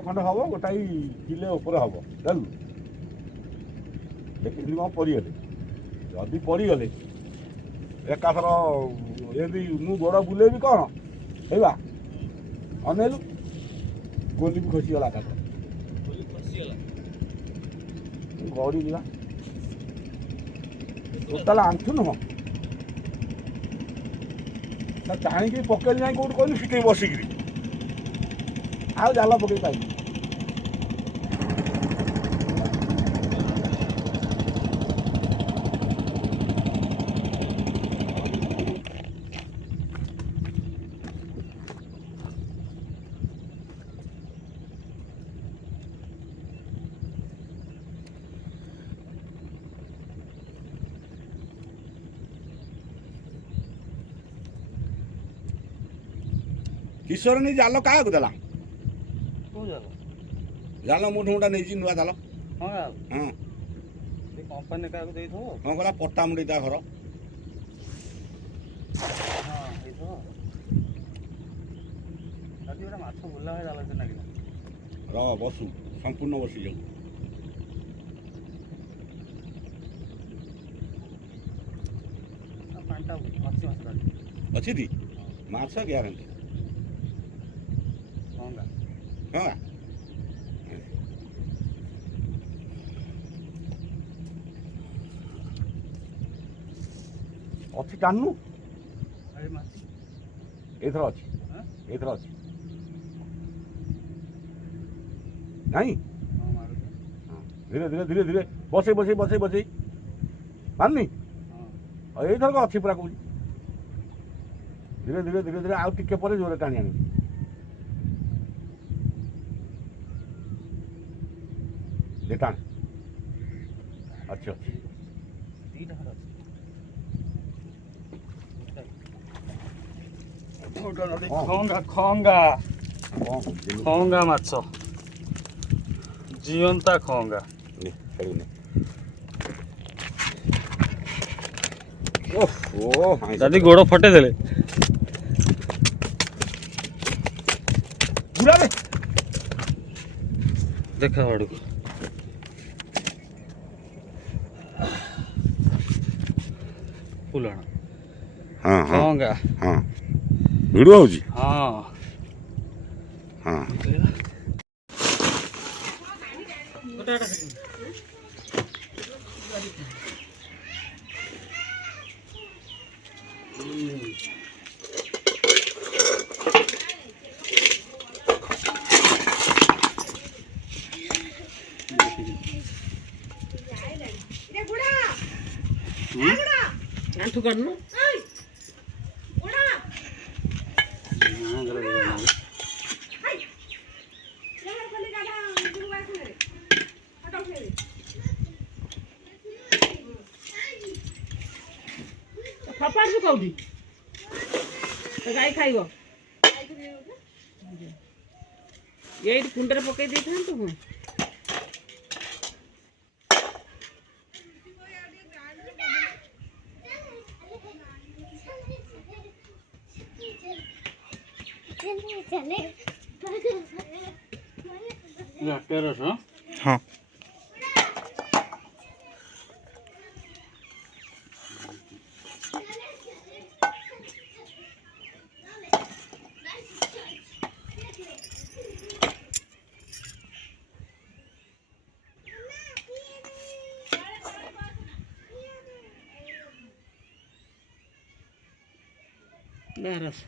खंड हम गोटाई किले उपर हम जानू देखिए कौन पड़गले जदि पड़गले एकाथर एमती मु गोड़ बुलेबी कौन है अनेलु गोली भी खसीगला एकाथर गड़ी गला टोटाल आंठु नुह टाणी पकेल जाए कौट कहली शिखे बसिकी आउ जाल पकई पाइली किशोर नहीं जाल क्या देला जाल मुठ मुठा नहीं नुआ जाल हाँ कंपनी का दे थो हाँ कहला पट्टा मुंडी ता घर हां दे थो आदि ओरा माछ बुला है जाल से नागिला र बसु संपूर्ण बसी जाऊ पांटा अच्छी माछ अच्छी थी माछ ग्यारंटी होगा हाँ अच्छी टाणु अरे माछ एथर अच्छी हां एथर अच्छी नहीं हां मारो धीरे धीरे धीरे धीरे बसे बसे बसे बसे माननी हां एथर को अच्छी पूरा कहूँ धीरे धीरे धीरे धीरे आउ टिके पर जोरे टाणी आनी ले टाण अच्छी अच्छी तीन हर खंगा खंगा खंगा माछ जीवंता खंगा दादी गोड़ फटे देले देखा बड़ू पुलाण हाँ हाँ खंगा हाँ वीडियो होजी हाँ हाँ आंठू काटनु फपाड़ू कौटी गाई खाइब ये कुंडर पकई दे था केरस हाँ रस